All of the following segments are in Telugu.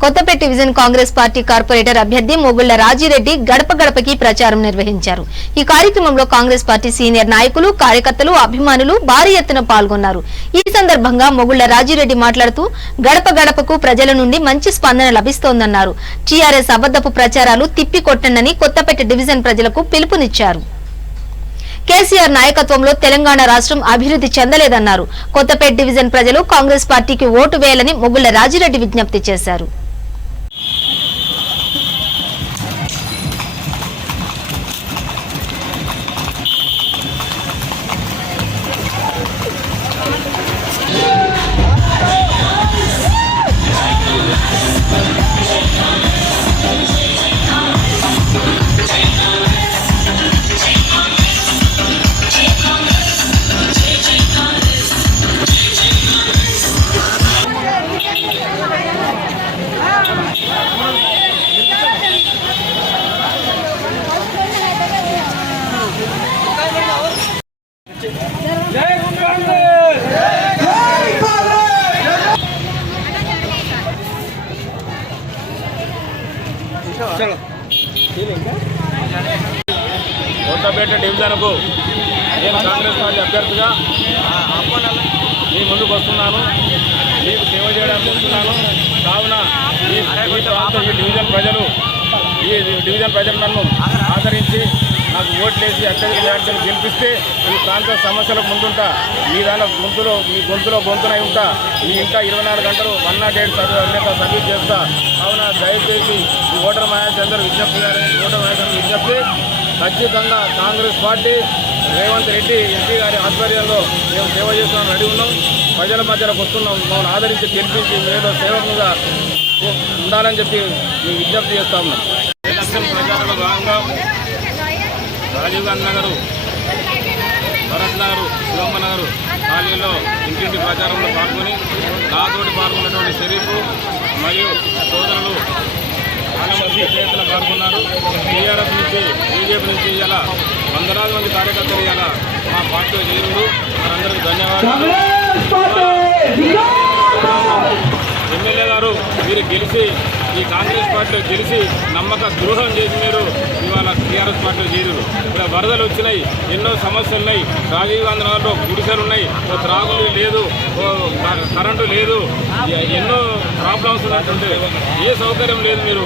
Kothapeta division Congress party corporator అభ్యర్థి మొగుళ్ల రాజిరెడ్డి గడప గడపకి ప్రచారం నిర్వహించారు. ఈ కార్యక్రమంలో కాంగ్రెస్ పార్టీ సీనియర్ నాయకులు, కార్యకర్తలు, అభిమానులు భారీ ఎత్తున పాల్గొన్నారు. ఈ సందర్భంగా మొగుళ్ల రాజిరెడ్డి మాట్లాడుతూ గడప గడపకు ప్రజల నుండి మంచి స్పందన లభిస్తోందన్నారు. టీఆర్ఎస్ అబద్ధపు ప్రచారాలు తిప్పికొట్టండని కొత్తపేట డివిజన్ ప్రజలకు పిలుపునిచ్చారు. కేసీఆర్ నాయకత్వంలో తెలంగాణ రాష్ట్రం అభివృద్ధి చెందలేదన్నారు. కొత్తపేట డివిజన్ ప్రజలు కాంగ్రెస్ పార్టీకి ఓటు వేయాలని మొగుళ్ల రాజిరెడ్డి విజ్ఞప్తి చేశారు. కొత్తపేట డివిజన్కు నేను కాంగ్రెస్ పార్టీ అభ్యర్థిగా మీ ముందుకు వస్తున్నాను. మీకు సేవ చేయడానికి వస్తున్నాను. కావున ఈ డివిజన్ ప్రజలు నన్ను ఆదరించి నాకు ఓట్లేసి అత్యధిక మెజార్టీని గెలిపిస్తే ఈ ప్రాంత సమస్యలకు ముందుంటా. మీ గొంతులో గొంతునై ఉంటా. మీ ఇంకా 24 గంటలు 108 సర్వీస్ చేస్తా. కావున దయచేసి ఈ ఓటర్ మహాశందరూ విజ్ఞప్తి ఖచ్చితంగా కాంగ్రెస్ పార్టీ రేవంత్ రెడ్డి ఎంపీ గారి ఆధ్వర్యంలో మేము సేవ చేస్తున్నాం, రెడీ ఉన్నాం. ప్రజల మధ్యలోకి వస్తున్నాం. మమ్మల్ని ఆదరించి గెలిపించి మేలో సేవకులుగా ఉండాలని చెప్పి మేము విజ్ఞప్తి చేస్తా ఉన్నాం. ఎలక్షన్ ప్రచారంలో భాగంగా రాజీవ్ గాంధీ నగరు, భరత్ నగరు, శివమ్మ నగరు ఖాళీలో ఇంటింటి ప్రచారంలో పాల్గొని నాతోటి పాల్గొన్నటువంటి షరీఫ్ మరియు సోదరులు చాలా మంది చేతులు పాల్గొన్నారు. టీఆర్ఎస్ నుంచి, బీజేపీ నుంచి ఇలా వందలాది మంది కార్యకర్తలు ఇలా మా పార్టీలో చేరుడు. వారందరికీ ధన్యవాదాలు. ఎమ్మెల్యే గారు మీరు గెలిచి ఈ కాంగ్రెస్ పార్టీలో గెలిచి నమ్మక ద్రోహం చేసి మీరు ఇవాళ టీఆర్ఎస్ పార్టీలో చేరురు. ఇక్కడ వరదలు వచ్చినాయి, ఎన్నో సమస్యలు ఉన్నాయి. రాజీవ్ గాంధీ నగర్లో గుడిసెలు ఉన్నాయి, త్రాగులు లేదు, కరెంటు లేదు, ఎన్నో ప్రాబ్లమ్స్ ఉన్నట్టుంటే ఏ సౌకర్యం లేదు. మీరు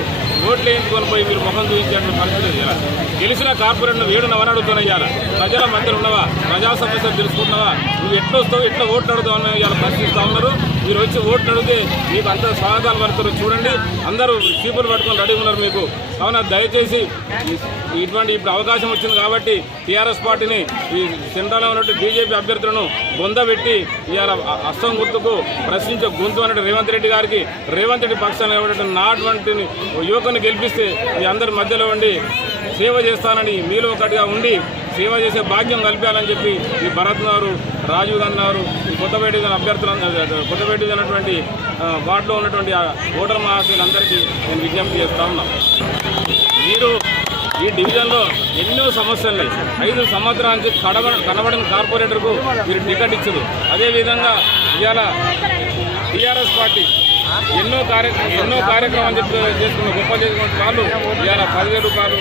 ఓట్లు వేయించుకొని పోయి మీరు ముఖం చూపించేటువంటి పరిస్థితి చేయాలి. గెలిచిన కార్పొరేట్ను వేడునవని అడుగుతున్నాయి. ఇవాళ ప్రజల మధ్యలో ఉన్నవా, ప్రజా సమస్యలు తెలుసుకుంటున్నావా, నువ్వు ఎట్లా వస్తావు, ఎట్లా ఓట్లు అడుగుతావు ఇవాళ ప్రశ్నిస్తూ ఉన్నారు. మీరు వచ్చి ఓట్లు అడిగితే మీకు అంత స్వాగతాలు పడుతారు. చూడండి, అందరూ చీపులు పట్టుకొని రెడీ ఉన్నారు మీకు. కావున దయచేసి ఇప్పుడు అవకాశం వచ్చింది కాబట్టి టీఆర్ఎస్ పార్టీని ఈ సెంట్రల్లో ఉన్నట్టు బీజేపీ అభ్యర్థులను బొందబెట్టి ఇవాళ అస్సం గుర్తుకు ప్రశ్నించే గొంతు అన్నట్టు రేవంత్ రెడ్డి గారికి, రేవంత్ రెడ్డి పక్షాన్ని ఇవ్వడం నాటువంటి యువకుని గెలిపిస్తే ఈ అందరి మధ్యలో ఉండి సేవ చేస్తానని మీలో ఒకటిగా ఉండి సేవ చేసే భాగ్యం కల్పించాలని చెప్పి ఈ భరత్ నగరు, రాజీవ్ గాంధీ నగరు, ఈ కొత్తపేట కొత్తపేట ఉన్నటువంటి వార్డులో ఉన్నటువంటి ఓటర్ మహాశయులందరికీ నేను విజ్ఞప్తి చేస్తా ఉన్నాను. మీరు ఈ డివిజన్లో ఎన్నో సమస్యలు ఉన్నాయి. 5 సంవత్సరాల నుంచి కనబడిన కార్పొరేటర్కు మీరు టికెట్ ఇచ్చదు. అదేవిధంగా ఇవాళ టీఆర్ఎస్ పార్టీ ఎన్నో కార్యక్రమాలు చేసుకున్న గొప్ప చేసుకున్న వాళ్ళు ఇవాళ 10,000 రూపాయలు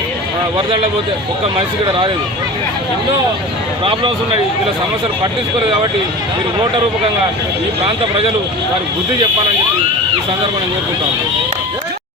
వరదల్లో పోతే ఒక్క మనిషి కూడా రాలేదు. ఎన్నో ప్రాబ్లమ్స్ ఉన్నాయి. ఇలా సమస్యలు పట్టించుకోలేదు. కాబట్టి మీరు ఓటర్ రూపకంగా ఈ ప్రాంత ప్రజలు వారికి బుద్ధి చెప్పాలని చెప్పి ఈ సందర్భంగా కోరుకుంటాము.